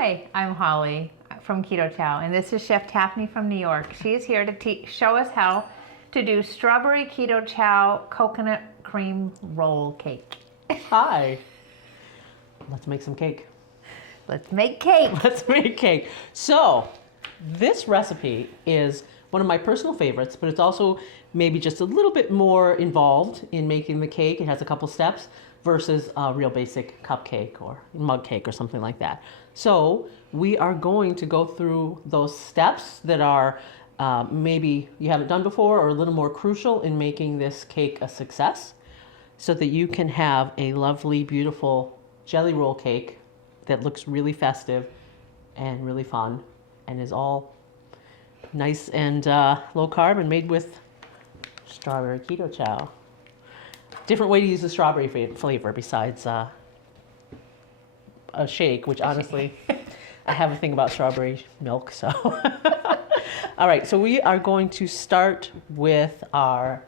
Hi, I'm Holly from Keto Chow, and this is Chef Taffiny from New York. She is here to show us how to do strawberry Keto Chow coconut cream roll cake. Hi. Let's make some cake. Let's make cake. Let's make cake. So, this recipe is one of my personal favorites, but it's also maybe just a little bit more involved in making the cake. It has a couple steps versus a real basic cupcake or mug cake or something like that. So we are going to go through those steps that are maybe you haven't done before or a little more crucial in making this cake a success so that you can have a lovely, beautiful jelly roll cake that looks really festive and really fun and is all nice and low carb and made with strawberry Keto Chow. Different way to use the strawberry flavor besides a shake, which honestly, I have a thing about strawberry milk, so. All right, so we are going to start with our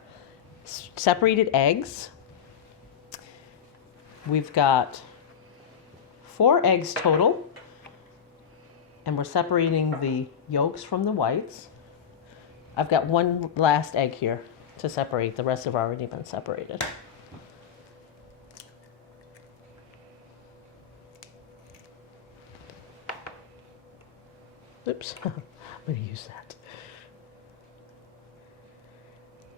separated eggs. We've got 4 eggs total, and we're separating the yolks from the whites. I've got one last egg here to separate. The rest have already been separated. Oops, I'm going to use that.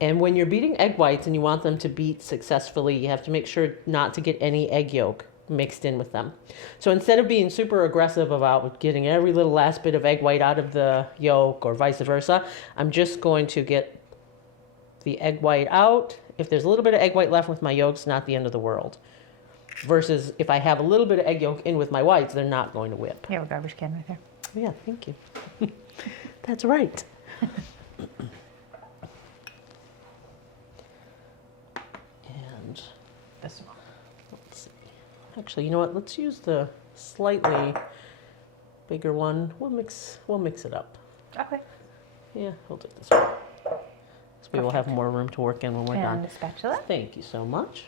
And when you're beating egg whites and you want them to beat successfully, you have to make sure not to get any egg yolk mixed in with them. So instead of being super aggressive about getting every little last bit of egg white out of the yolk or vice versa, I'm just going to get the egg white out. If there's a little bit of egg white left with my yolks, not the end of the world. Versus if I have a little bit of egg yolk in with my whites, they're not going to whip. You have a garbage can right there. Yeah, thank you. That's right. And This one. let's see. Actually, you know what? Let's use the slightly bigger one. We'll mix it up. Okay. Yeah, we'll do this one. So we will have more room to work in when we're done. And the spatula. Thank you so much.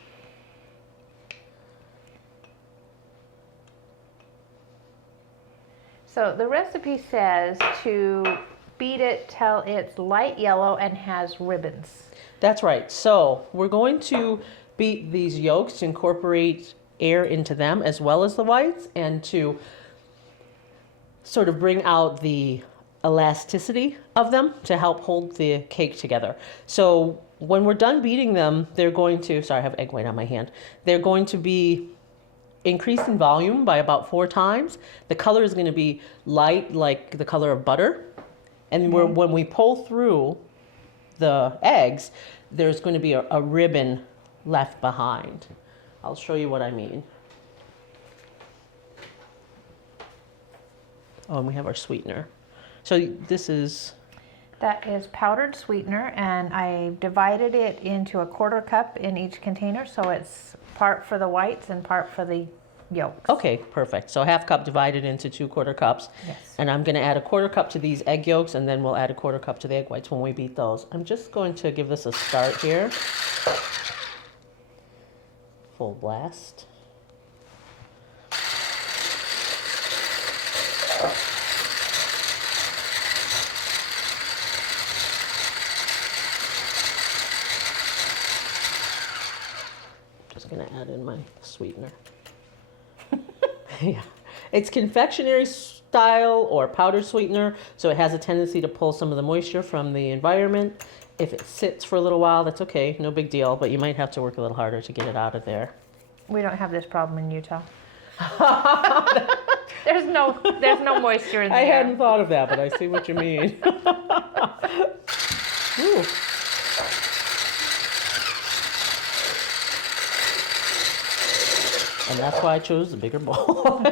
So the recipe says to beat it till it's light yellow and has ribbons. That's right. So we're going to beat these yolks to incorporate air into them as well as the whites and to sort of bring out the elasticity of them to help hold the cake together. So when we're done beating them, they're going to, sorry, I have egg white on my hand. They're going to be increased in volume by about 4 times. The color is going to be light, like the color of butter. And when we pull through the eggs, there's going to be a ribbon left behind. I'll show you what I mean. Oh, and we have our sweetener. So this is... That is powdered sweetener, and I divided it into a 1/4 cup in each container, so it's part for the whites and part for the yolks. Okay, perfect. So 1/2 cup divided into 2 1/4 cups. Yes. And I'm going to add a 1/4 cup to these egg yolks, and then we'll add a 1/4 cup to the egg whites when we beat those. I'm just going to give this a start here. Full blast. Just going to add in my sweetener. Yeah. It's confectionery style or powder sweetener, so it has a tendency to pull some of the moisture from the environment. If it sits for a little while, that's okay, no big deal, but you might have to work a little harder to get it out of there. We don't have this problem in Utah. There's no moisture in there. I hadn't thought of that, but I see what you mean. Ooh. And that's why I chose the bigger bowl.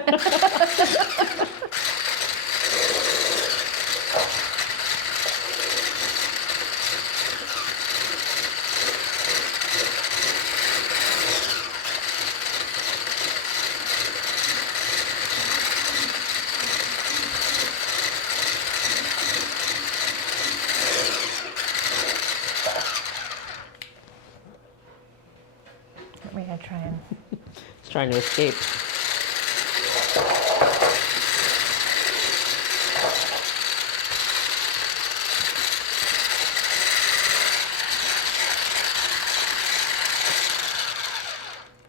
We're gonna try and It's trying to escape.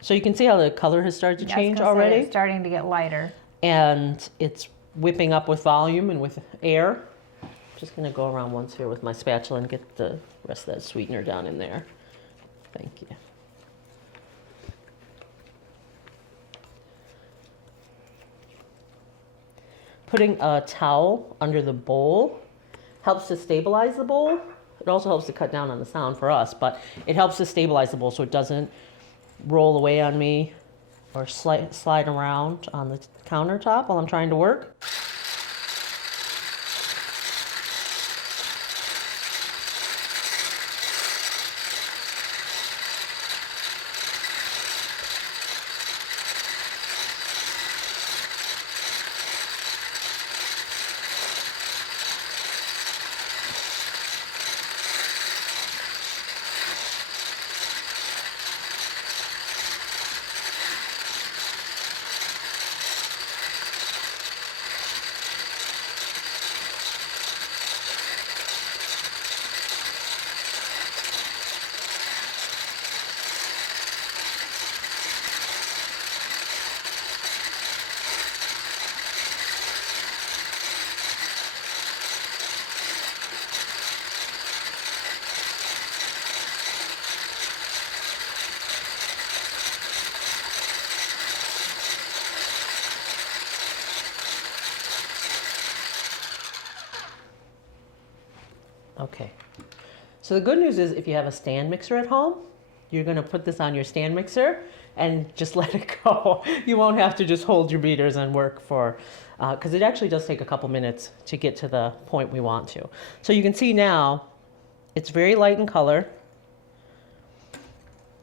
So you can see how the color has started to change already. It's starting to get lighter. And it's whipping up with volume and with air. Just going to go around once here with my spatula and get the rest of that sweetener down in there. Thank you. Putting a towel under the bowl helps to stabilize the bowl. It also helps to cut down on the sound for us, but it helps to stabilize the bowl so it doesn't roll away on me or slide around on the countertop while I'm trying to work. Okay, so the good news is if you have a stand mixer at home, you're going to put this on your stand mixer and just let it go. You won't have to just hold your beaters and work for, because it actually does take a couple minutes to get to the point we want to. So you can see now, it's very light in color.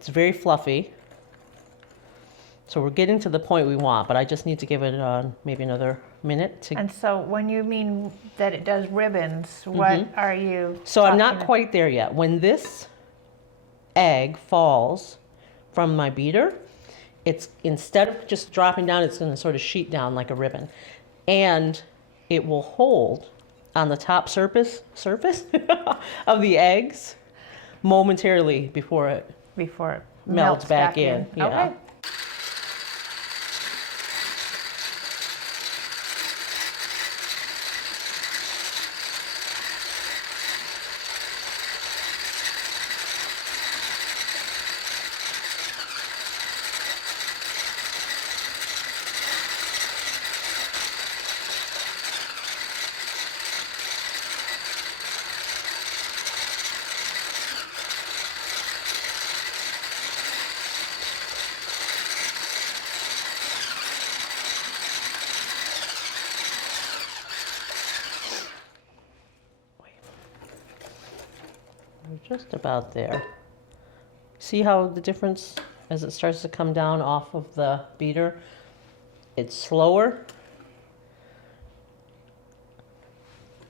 It's very fluffy. So we're getting to the point we want, but I just need to give it maybe another minute to. And so when you mean that it does ribbons, what are you So I'm not talking quite there yet. When this egg falls from my beater, it's instead of just dropping down, it's going to sort of sheet down like a ribbon. And it will hold on the top surface of the eggs momentarily before it melts back in. Yeah. Okay. We're just about there. See how the difference as it starts to come down off of the beater? It's slower.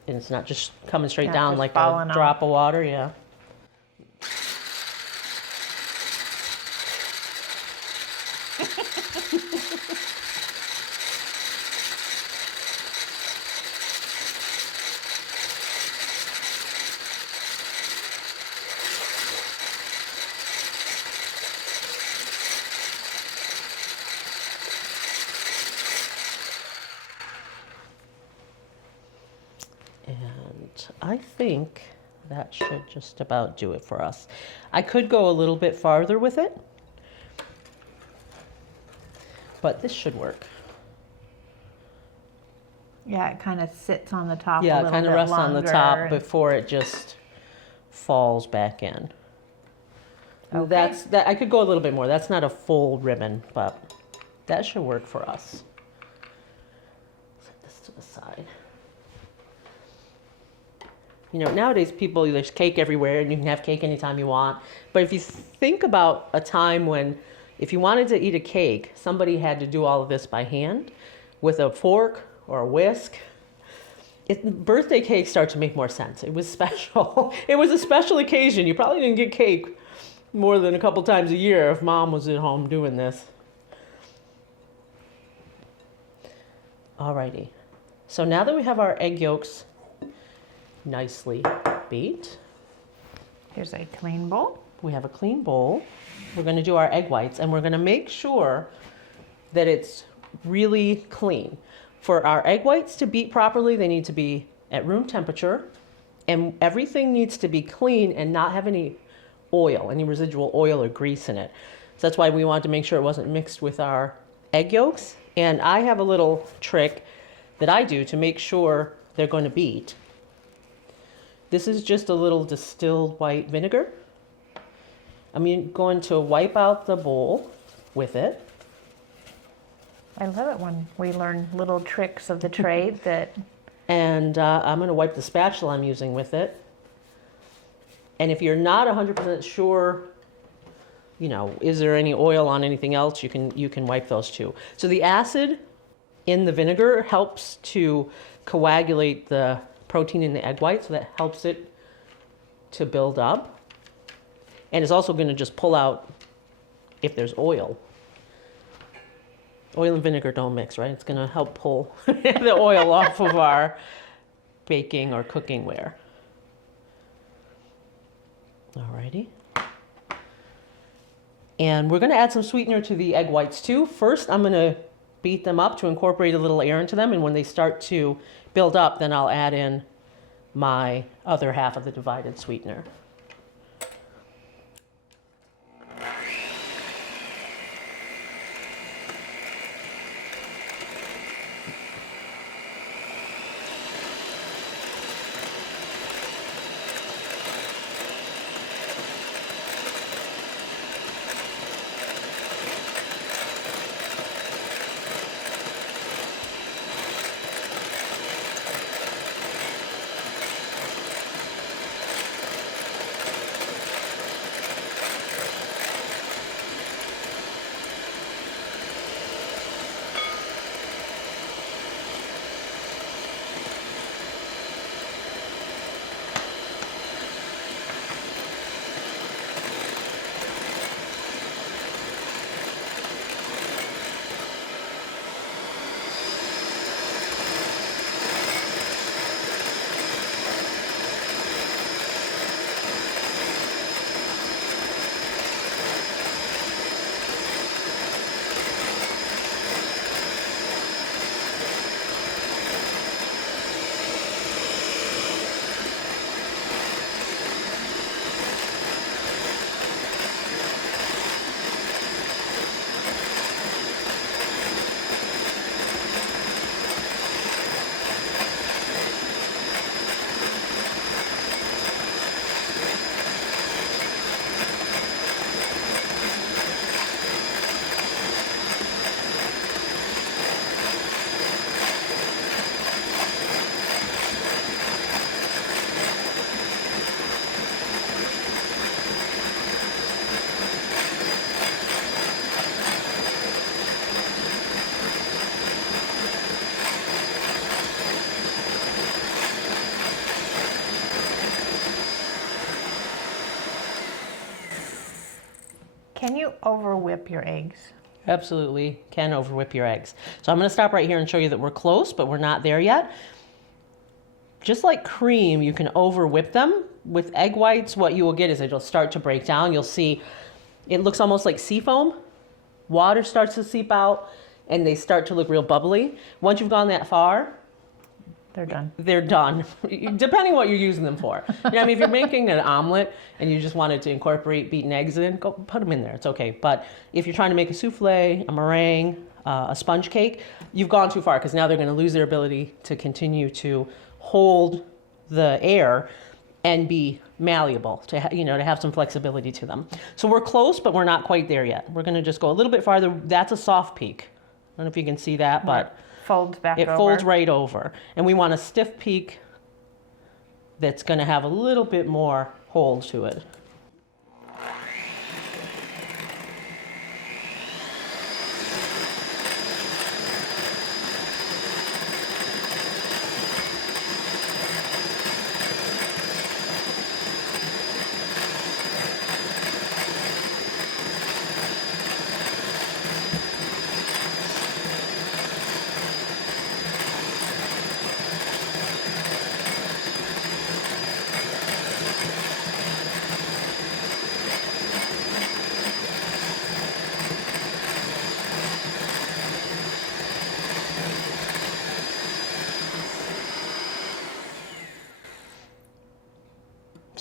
And it's not just coming straight down just like falling a drop of water, yeah. And I think that should just about do it for us. I could go a little bit farther with it, but this should work. Yeah, it kind of sits on the top Yeah, a it little kind of bit rests on the top longer. before it just falls back in. Okay. That's that. I could go a little bit more. That's not a full ribbon, but that should work for us. Set this to the side. You know, nowadays people, there's cake everywhere and you can have cake anytime you want. But if you think about a time when, if you wanted to eat a cake, somebody had to do all of this by hand with a fork or a whisk. Birthday cakes start to make more sense. It was special. It was a special occasion. You probably didn't get cake more than a couple times a year if mom was at home doing this. Alrighty. So now that we have our egg yolks nicely beat. Here's a clean bowl. we have a clean bowl. We're going to do our egg whites, and we're going to make sure that it's really clean. For our egg whites to beat properly, they need to be at room temperature, and everything needs to be clean and not have any oil, any residual oil or grease in it. So that's why we wanted to make sure it wasn't mixed with our egg yolks. And I have a little trick that I do to make sure they're going to beat. This is just a little distilled white vinegar. I'm going to wipe out the bowl with it. I love it when we learn little tricks of the trade that... And I'm going to wipe the spatula I'm using with it. And if you're not 100% sure, is there any oil on anything else, you can wipe those too. So the acid in the vinegar helps to coagulate the protein in the egg white, so that helps it to build up. And it's also going to just pull out if there's oil. Oil and vinegar don't mix, right? It's going to help pull the oil off of our baking or cooking ware. Alrighty. And we're going to add some sweetener to the egg whites too. First, I'm going to beat them up to incorporate a little air into them. And when they start to build up, then I'll add in my other half of the divided sweetener. Can you over whip your eggs? Absolutely can over whip your eggs. So I'm going to stop right here and show you that we're close, but we're not there yet. Just like cream, you can over whip them. With egg whites, what you will get is it'll start to break down. You'll see it looks almost like sea foam. Water starts to seep out and they start to look real bubbly. Once you've gone that far, they're done. They're done, depending what you're using them for. If you're making an omelet and you just wanted to incorporate beaten eggs in, go put them in there. It's okay. But if you're trying to make a souffle, a meringue, a sponge cake, you've gone too far because now they're going to lose their ability to continue to hold the air and be malleable, to have some flexibility to them. So we're close, but we're not quite there yet. We're going to just go a little bit farther. That's a soft peak. I don't know if you can see that, but folds back over. It folds right over. And we want a stiff peak that's going to have a little bit more hold to it.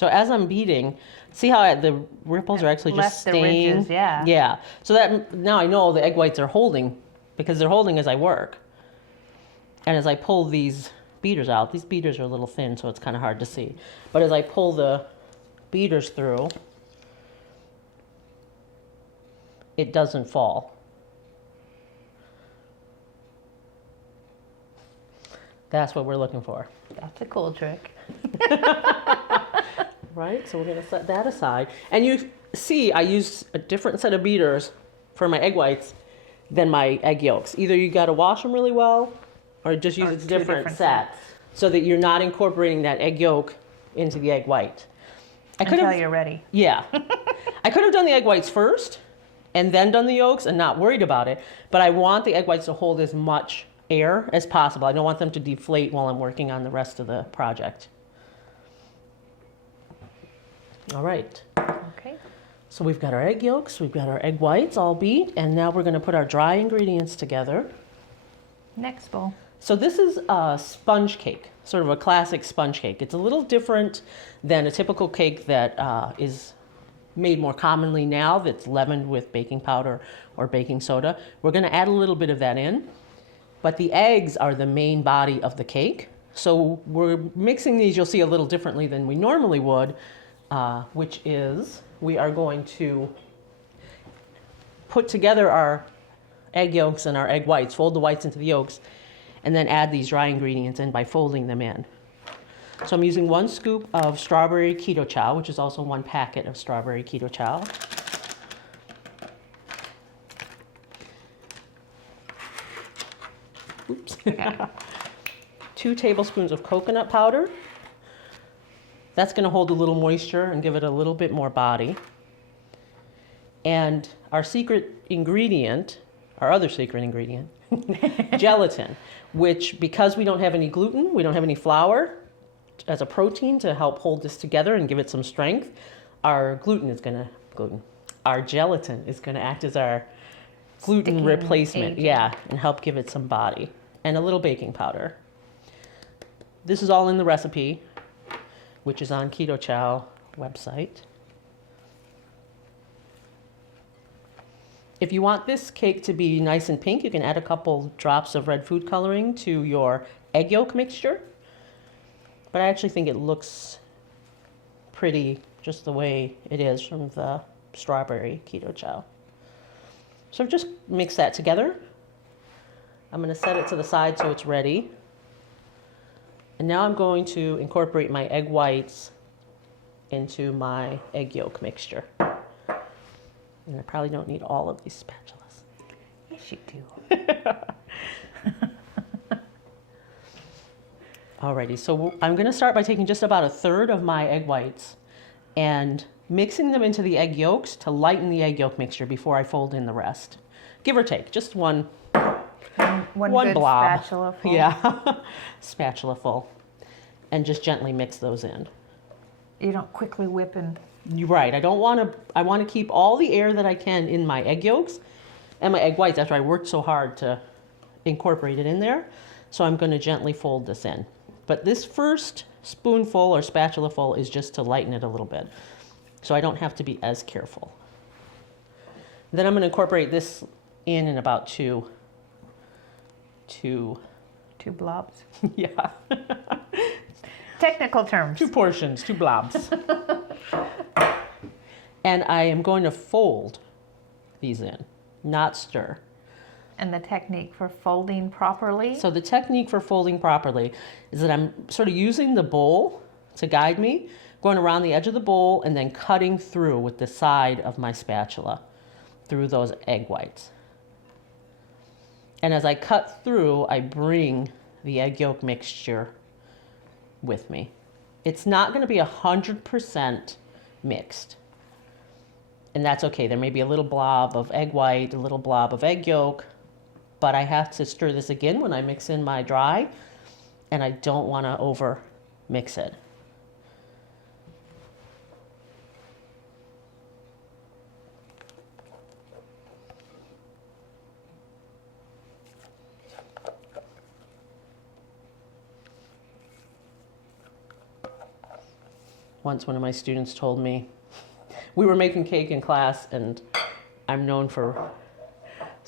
So as I'm beating, see how the ripples are actually just Left the staying? ridges, yeah. Yeah. So that now I know the egg whites are holding because they're holding as I work. And as I pull these beaters out, these beaters are a little thin, so it's kind of hard to see. But as I pull the beaters through, it doesn't fall. That's what we're looking for. That's a cool trick. Right, so we're going to set that aside. And you see I use a different set of beaters for my egg whites than my egg yolks. Either you got to wash them really well or just use Or a two different different set so that you're not incorporating that egg yolk into the egg white. Until you're ready. Yeah. I could have done the egg whites first and then done the yolks and not worried about it, but I want the egg whites to hold as much air as possible. I don't want them to deflate while I'm working on the rest of the project. All right. Okay. So we've got our egg yolks, we've got our egg whites all beat, and now we're going to put our dry ingredients together. Next bowl. So this is a sponge cake, sort of a classic sponge cake. It's a little different than a typical cake that is made more commonly now that's leavened with baking powder or baking soda. We're going to add a little bit of that in, but the eggs are the main body of the cake. So we're mixing these, you'll see, a little differently than we normally would. Which is we are going to put together our egg yolks and our egg whites, fold the whites into the yolks, and then add these dry ingredients in by folding them in. So I'm using 1 scoop of strawberry Keto Chow, which is also 1 packet of strawberry Keto Chow. Oops. 2 tablespoons of coconut powder. That's going to hold a little moisture and give it a little bit more body. And our secret ingredient, our other secret ingredient, gelatin, which, because we don't have any gluten, we don't have any flour as a protein to help hold this together and give it some strength, our gelatin is going to act as our gluten Sticking replacement. agent. Yeah, and help give it some body. And a little baking powder. This is all in the recipe, which is on Keto Chow website. If you want this cake to be nice and pink, you can add a couple drops of red food coloring to your egg yolk mixture. But I actually think it looks pretty just the way it is from the strawberry Keto Chow. So just mix that together. I'm going to set it to the side so it's ready. And now I'm going to incorporate my egg whites into my egg yolk mixture. And I probably don't need all of these spatulas. Yes, you do. Alrighty, so I'm going to start by taking just about 1/3 of my egg whites and mixing them into the egg yolks to lighten the egg yolk mixture before I fold in the rest. Give or take, just one One blob. spatula full. Yeah, spatula full. And just gently mix those in. You don't quickly whip and... You're right. I want to keep all the air that I can in my egg yolks and my egg whites after I worked so hard to incorporate it in there. So I'm going to gently fold this in. But this first spoonful or spatula full is just to lighten it a little bit. So I don't have to be as careful. Then I'm going to incorporate this in about two blobs. yeah. Technical terms. 2 portions, 2 blobs. And I am going to fold these in, not stir. And the technique for folding properly? So the technique for folding properly is that I'm sort of using the bowl to guide me, going around the edge of the bowl and then cutting through with the side of my spatula through those egg whites. And as I cut through, I bring the egg yolk mixture with me. It's not going to be 100% mixed. And that's okay. There may be a little blob of egg white, a little blob of egg yolk, but I have to stir this again when I mix in my dry, and I don't want to over mix it. Once one of my students told me, we were making cake in class, and I'm known for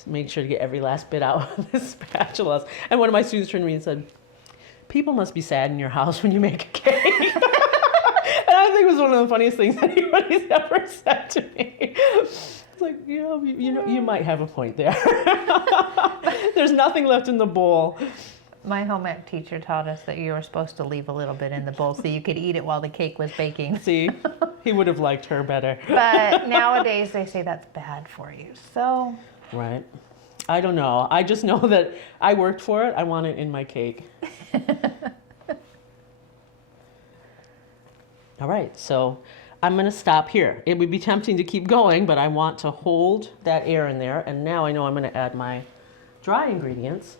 making sure to get every last bit out of the spatulas. And one of my students turned to me and said, people must be sad in your house when you make a cake. And I think it was one of the funniest things anybody's ever said to me. It's like, you might have a point there. There's nothing left in the bowl. My home ec teacher taught us that you were supposed to leave a little bit in the bowl so you could eat it while the cake was baking. See, he would have liked her better. But nowadays they say that's bad for you. So. Right. I don't know. I just know that I worked for it. I want it in my cake. All right, so I'm going to stop here. It would be tempting to keep going, but I want to hold that air in there. And now I know I'm going to add my dry ingredients.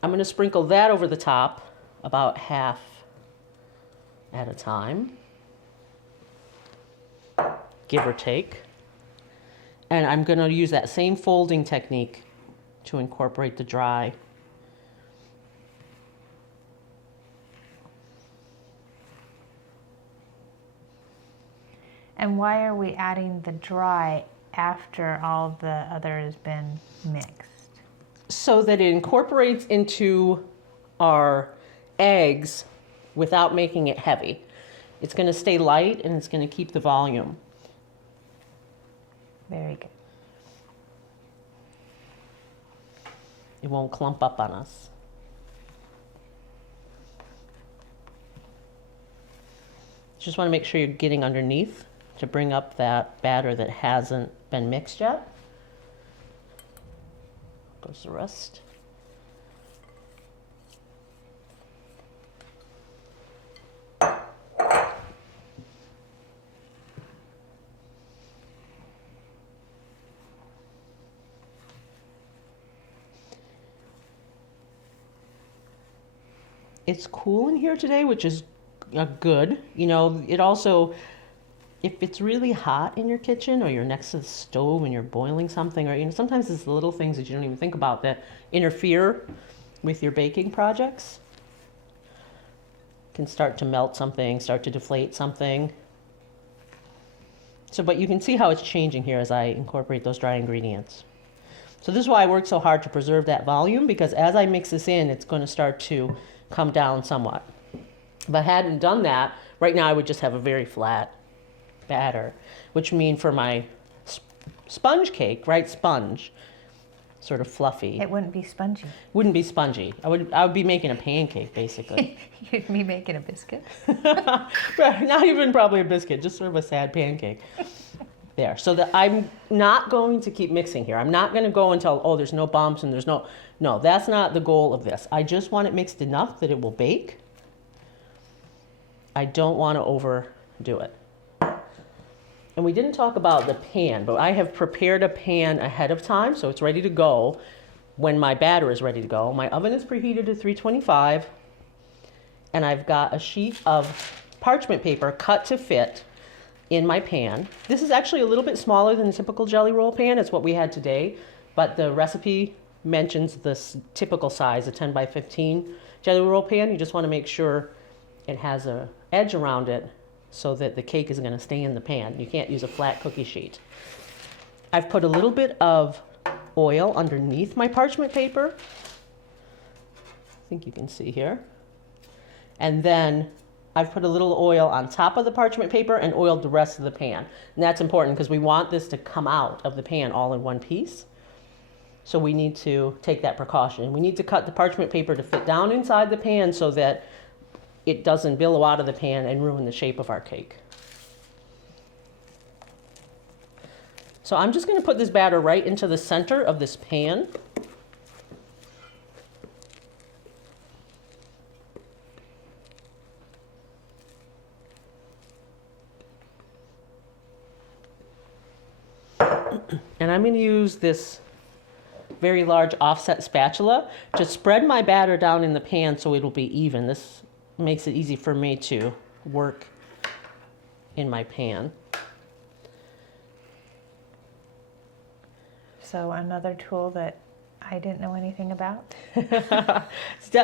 I'm going to sprinkle that over the top, about half at a time, give or take. And I'm going to use that same folding technique to incorporate the dry. And why are we adding the dry after all the other has been mixed? So that it incorporates into our eggs without making it heavy. It's going to stay light and it's going to keep the volume. Very good. It won't clump up on us. Just want to make sure you're getting underneath to bring up that batter that hasn't been mixed yet. Goes the rest. It's cool in here today, which is good. You know, it also, if it's really hot in your kitchen or you're next to the stove and you're boiling something, or, you know, sometimes it's the little things that you don't even think about that interfere with your baking projects. Can start to melt something, start to deflate something. So, but you can see how it's changing here as I incorporate those dry ingredients. So this is why I work so hard to preserve that volume, because as I mix this in, it's going to start to come down somewhat. If I hadn't done that, right now I would just have a very flat batter, which means for my sponge cake, right, sponge, sort of fluffy. It wouldn't be spongy. Wouldn't be spongy. I would be making a pancake, basically. You'd be making a biscuit. Not even probably a biscuit, just sort of a sad pancake. There, so that I'm not going to keep mixing here. I'm not going to go until, oh, there's no bumps and there's no, that's not the goal of this. I just want it mixed enough that it will bake. I don't want to overdo it. And we didn't talk about the pan, but I have prepared a pan ahead of time, so it's ready to go when my batter is ready to go. My oven is preheated to 325, and I've got a sheet of parchment paper cut to fit in my pan. This is actually a little bit smaller than a typical jelly roll pan. It's what we had today, but the recipe mentions this typical size, a 10 by 15 jelly roll pan. You just want to make sure it has an edge around it so that the cake is going to stay in the pan. You can't use a flat cookie sheet. I've put a little bit of oil underneath my parchment paper. I think you can see here. And then I've put a little oil on top of the parchment paper and oiled the rest of the pan. And that's important because we want this to come out of the pan all in one piece. So we need to take that precaution. We need to cut the parchment paper to fit down inside the pan so that it doesn't billow out of the pan and ruin the shape of our cake. So I'm just going to put this batter right into the center of this pan. And I'm going to use this very large offset spatula to spread my batter down in the pan so it'll be even. This makes it easy for me to work in my pan. So another tool that I didn't know anything about. It's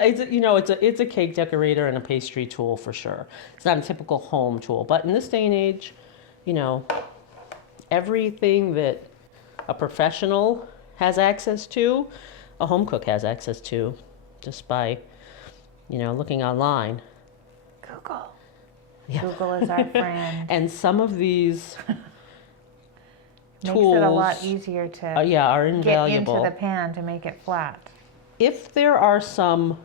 a cake decorator and a pastry tool for sure. It's not a typical home tool, but in this day and age, everything that a professional has access to, a home cook has access to, just by, looking online. Google. Yeah. Google is our friend. And some of these Makes tools it a lot easier to are get invaluable. into the pan to make it flat. If there are some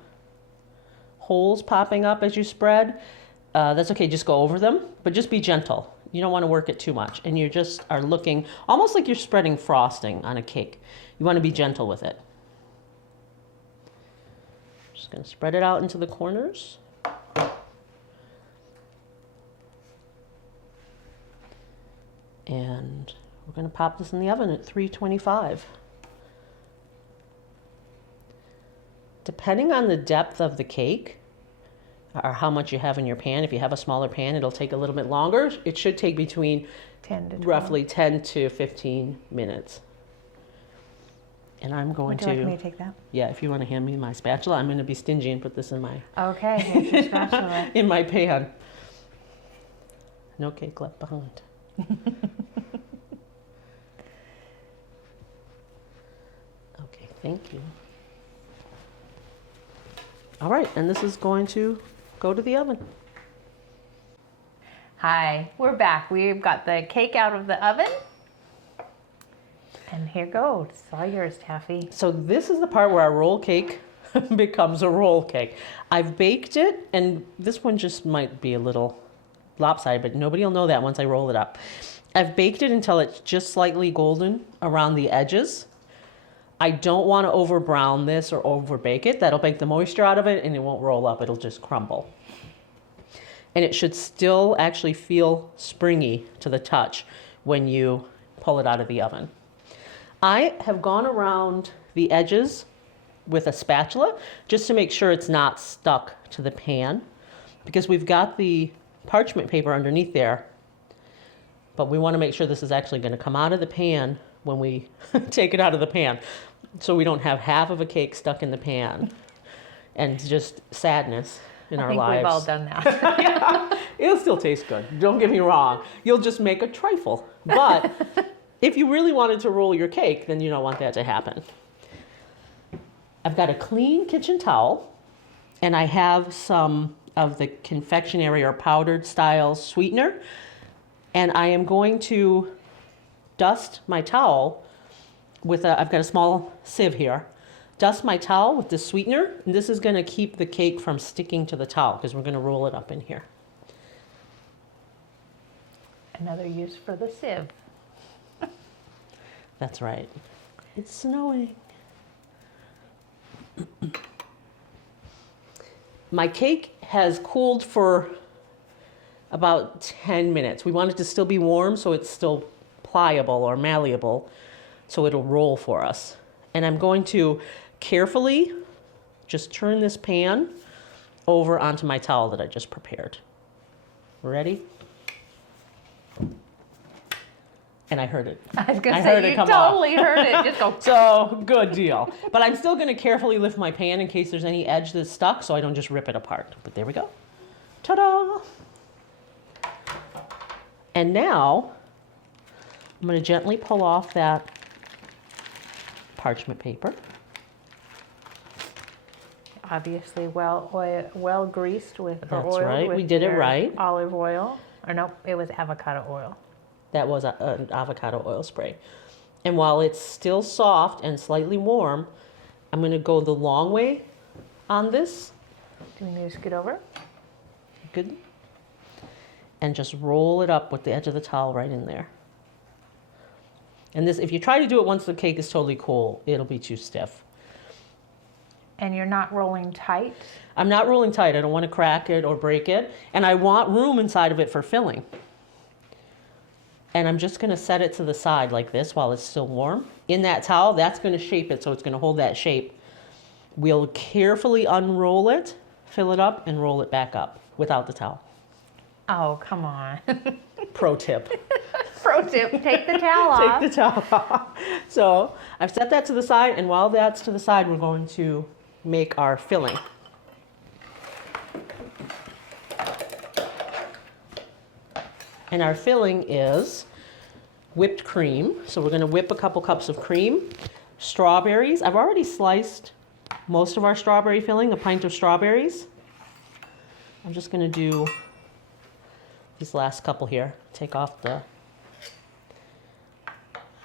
holes popping up as you spread, that's okay, just go over them, but just be gentle. You don't want to work it too much. And you just are looking almost like you're spreading frosting on a cake. You want to be gentle with it. Just going to spread it out into the corners. And we're going to pop this in the oven at 325. Depending on the depth of the cake, or how much you have in your pan, if you have a smaller pan, it'll take a little bit longer. It should take between 10 to 12. roughly 10 to 15 minutes. And I'm going Would you like me to take that? Yeah, if you want to hand me my spatula, I'm going to be stingy and put this in my Okay, here's your spatula. in my pan. No cake left behind. Okay, thank you. All right, and this is going to go to the oven. Hi, we're back. We've got the cake out of the oven. And here goes. It's all yours, Taffy. So this is the part where our roll cake becomes a roll cake. I've baked it, and this one just might be a little lopsided, but nobody will know that once I roll it up. I've baked it until it's just slightly golden around the edges. I don't want to over brown this or over bake it. That'll bake the moisture out of it and it won't roll up. It'll just crumble. And it should still actually feel springy to the touch when you pull it out of the oven. I have gone around the edges with a spatula just to make sure it's not stuck to the pan, because we've got the parchment paper underneath there, but we want to make sure this is actually going to come out of the pan when we take it out of the pan, so we don't have half of a cake stuck in the pan and just sadness in our lives. I think we've all done that. Yeah. It'll still taste good. Don't get me wrong. You'll just make a trifle. But if you really wanted to roll your cake, then you don't want that to happen. I've got a clean kitchen towel, and I have some of the confectionery or powdered style sweetener, and I am going to dust my towel with I've got a small sieve here. Dust my towel with the sweetener, and this is going to keep the cake from sticking to the towel because we're going to roll it up in here. Another use for the sieve. That's right. It's snowing. My cake has cooled for about 10 minutes. We want it to still be warm so it's still pliable or malleable so it'll roll for us. And I'm going to carefully just turn this pan over onto my towel that I just prepared. Ready? And I heard it. I was going to say, you totally heard it. Just go. So, good deal. But I'm still going to carefully lift my pan in case there's any edge that's stuck so I don't just rip it apart. But there we go. Ta-da! And now, I'm going to gently pull off that parchment paper. Obviously well greased with That's oil. right. With We did it your right. Olive oil. Or no, it was avocado oil. That was an avocado oil spray. And while it's still soft and slightly warm, I'm going to go the long way on this. Do we need to scoot over? Good. And just roll it up with the edge of the towel right in there. And this, if you try to do it once the cake is totally cool, it'll be too stiff. And you're not rolling tight? I'm not rolling tight. I don't want to crack it or break it. And I want room inside of it for filling. And I'm just going to set it to the side like this while it's still warm. In that towel, that's going to shape it, so it's going to hold that shape. We'll carefully unroll it, fill it up, and roll it back up without the towel. Oh, come on. Pro tip. Pro tip, take the towel off. Take the towel off. So I've set that to the side, and while that's to the side, we're going to make our filling. And our filling is whipped cream. So we're going to whip a couple cups of cream, strawberries. I've already sliced most of our strawberry filling, a pint of strawberries. I'm just going to do these last couple here. Take off a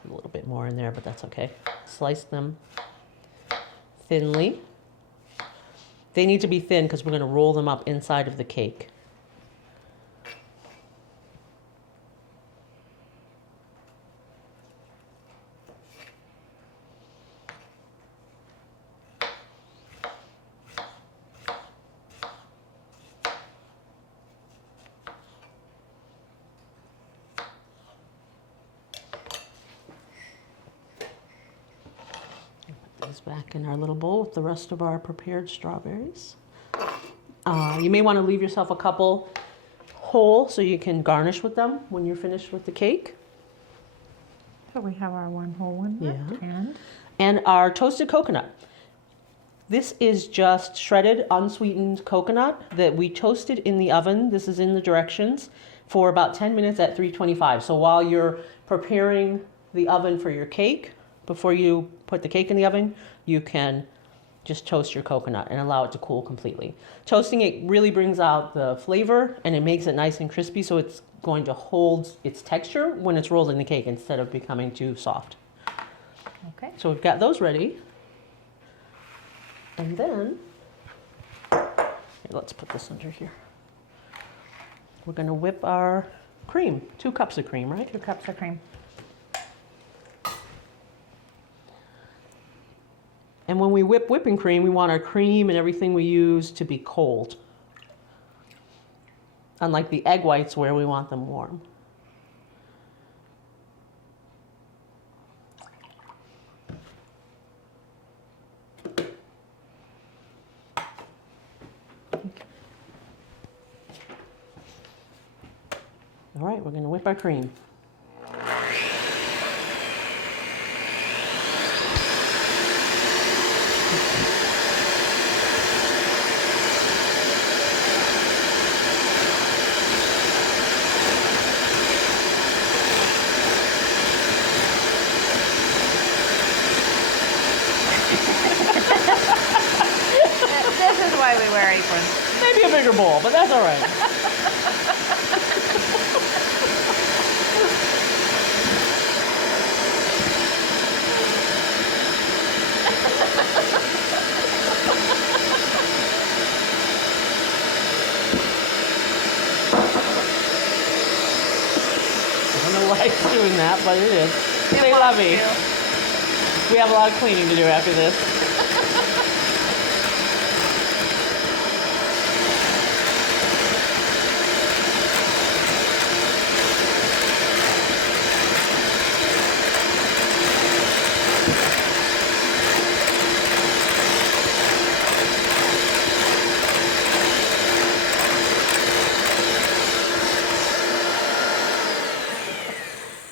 little bit more in there, but that's okay. Slice them thinly. They need to be thin because we're going to roll them up inside of the cake. Back in our little bowl with the rest of our prepared strawberries. You may want to leave yourself a couple whole so you can garnish with them when you're finished with the cake. So we have our one whole one left, and our toasted coconut. This is just shredded unsweetened coconut that we toasted in the oven. This is in the directions for about 10 minutes at 325. So while you're preparing the oven for your cake, before you put the cake in the oven, you can just toast your coconut and allow it to cool completely. Toasting it really brings out the flavor and it makes it nice and crispy, so it's going to hold its texture when it's rolled in the cake instead of becoming too soft. Okay. So we've got those ready. And then, here, let's put this under here. We're going to whip our cream. 2 cups of cream, right? 2 cups of cream. And when we whip whipping cream, we want our cream and everything we use to be cold. Unlike the egg whites where we want them warm. All right, we're going to whip our cream. This is why we wear aprons. Maybe a bigger bowl, but that's all right. I don't know why it's doing that, but it is. Say love me. We have a lot of cleaning to do after this.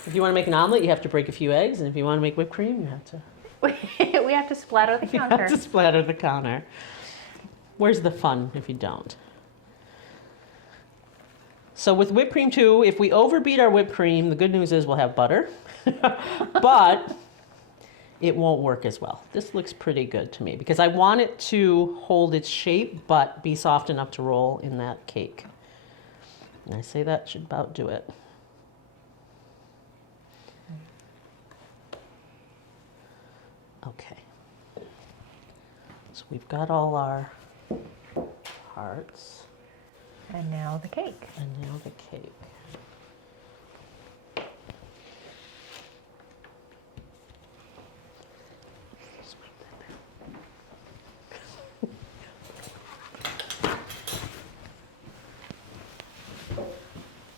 If you want to make an omelet, you have to break a few eggs, and if you want to make whipped cream, you have to. We have to splatter the You counter. have to splatter the counter. Where's the fun if you don't? So with whipped cream too, if we overbeat our whipped cream, the good news is we'll have butter, but it won't work as well. This looks pretty good to me because I want it to hold its shape, but be soft enough to roll in that cake. And I say that should about do it. Okay. So we've got all our parts. And now the cake. And now the cake.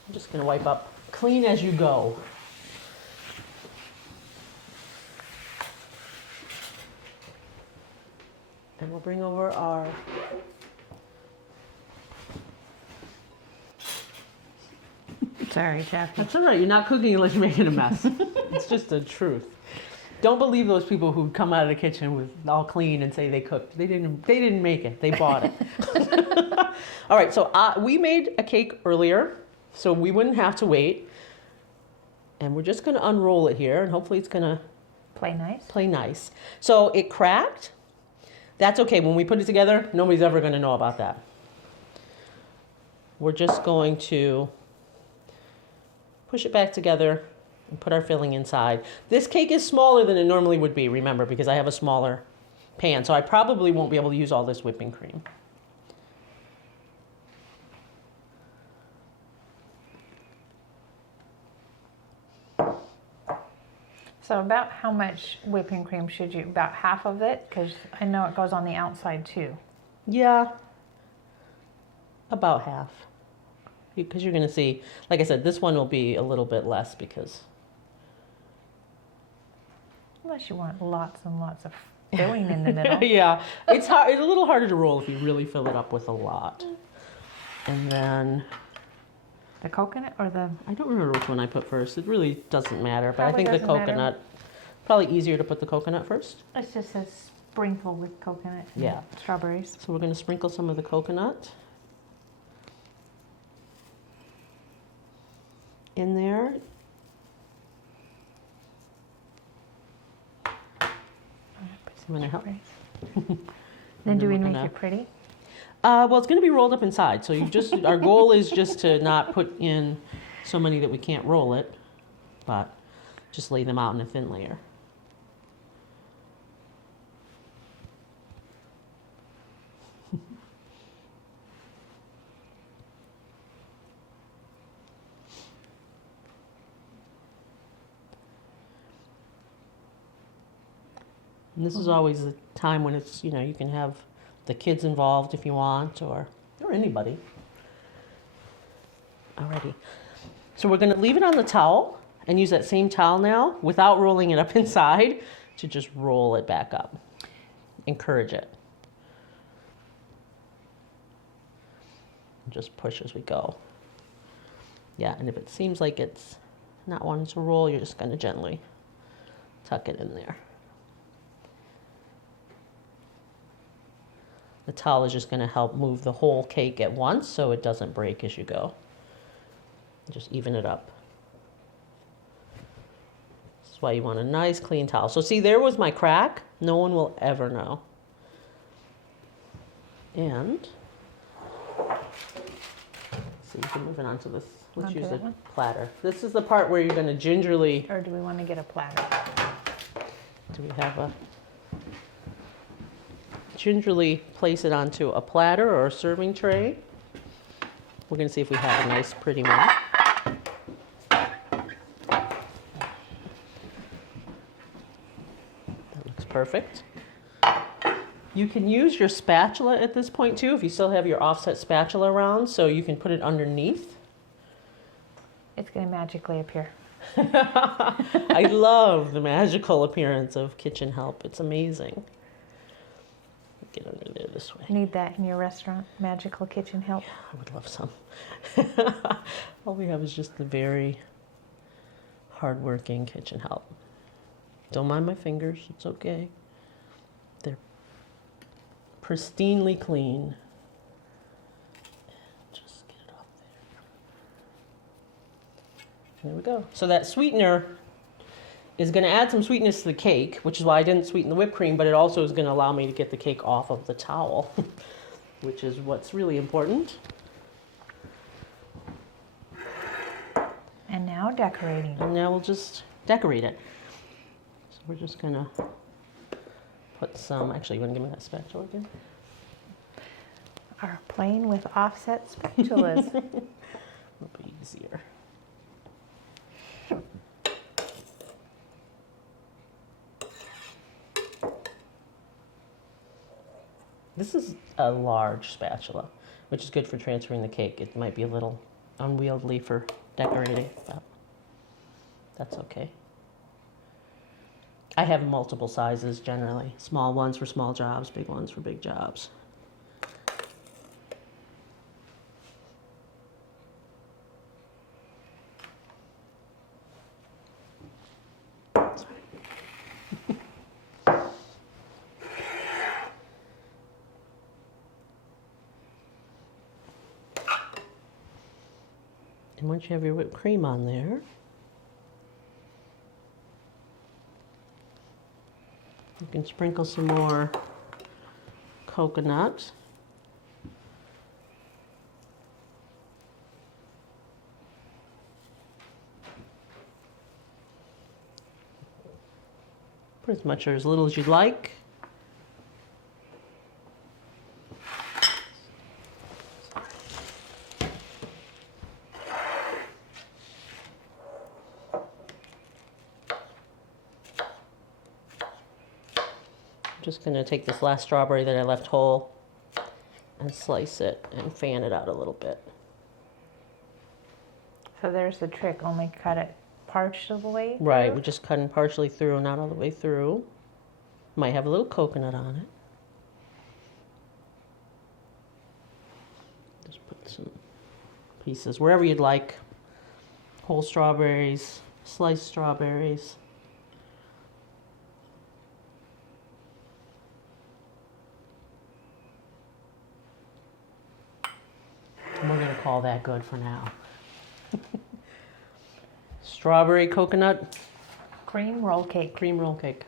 I'm just going to wipe up clean as you go. And we'll bring over our Sorry, Taffy. That's all right. You're not cooking unless you're making a mess. It's just the truth. Don't believe those people who come out of the kitchen with all clean and say they cooked. They didn't make it. They bought it. All right. So we made a cake earlier, so we wouldn't have to wait. And we're just going to unroll it here, and hopefully it's going to Play nice. play nice. So it cracked. That's okay. When we put it together, nobody's ever going to know about that. We're just going to push it back together and put our filling inside. This cake is smaller than it normally would be, remember, because I have a smaller pan. So I probably won't be able to use all this whipping cream. So about how much whipping cream should you, about half of it? Because I know it goes on the outside too. Yeah, about half. Because you're going to see, like I said, this one will be a little bit less because... Unless you want lots and lots of filling in the middle. Yeah, it's hard. It's a little harder to roll if you really fill it up with a lot. And then... The coconut or the... I don't remember which one I put first. It really doesn't matter, but Probably I think the doesn't matter. coconut, probably easier to put the coconut first. It's just a sprinkle with coconut and Yeah. strawberries. So we're going to sprinkle some of the coconut in there. I'm going to help. Then do we we're make gonna- it pretty? Well, it's going to be rolled up inside. So you just, our goal is just to not put in so many that we can't roll it, but just lay them out in a thin layer. And this is always the time when it's, you know, you can have the kids involved if you want, or anybody. Alrighty. So we're going to leave it on the towel and use that same towel now without rolling it up inside to just roll it back up. Encourage it. And just push as we go. Yeah, and if it seems like it's not wanting to roll, you're just going to gently tuck it in there. The towel is just going to help move the whole cake at once so it doesn't break as you go. Just even it up. This is why you want a nice clean towel. So see, there was my crack. No one will ever know. And so you can move it onto this. Let's Onto use that a one? platter. This is the part where you're going to gingerly. Or do we want to get a platter? Do we have a? Gingerly place it onto a platter or a serving tray. We're going to see if we have a nice pretty one. That looks perfect. You can use your spatula at this point too, if you still have your offset spatula around, so you can put it underneath. It's going to magically appear. I love the magical appearance of kitchen help. It's amazing. Get under there this way. Need that in your restaurant, magical kitchen help. I would love some. All we have is just the very hardworking kitchen help. Don't mind my fingers, it's okay. They're pristinely clean. Just get it off there. There we go. So that sweetener is going to add some sweetness to the cake, which is why I didn't sweeten the whipped cream, but it also is going to allow me to get the cake off of the towel, which is what's really important. And now decorating. And now we'll just decorate it. So we're just going to put some, actually, you want to give me that spatula again? Are playing with offset spatulas. It'll be easier. This is a large spatula, which is good for transferring the cake. It might be a little unwieldy for decorating, but that's okay. I have multiple sizes generally. Small ones for small jobs, big ones for big jobs. And once you have your whipped cream on there, you can sprinkle some more coconut. Put as much or as little as you'd like. Just going to take this last strawberry that I left whole and slice it and fan it out a little bit. So there's the trick, only cut it partially. Right, we're just cutting partially through, not all the way through. Might have a little coconut on it. Just put some pieces wherever you'd like. Whole strawberries, sliced strawberries. And we're going to call that good for now. Strawberry coconut Cream roll cake. cream roll cake.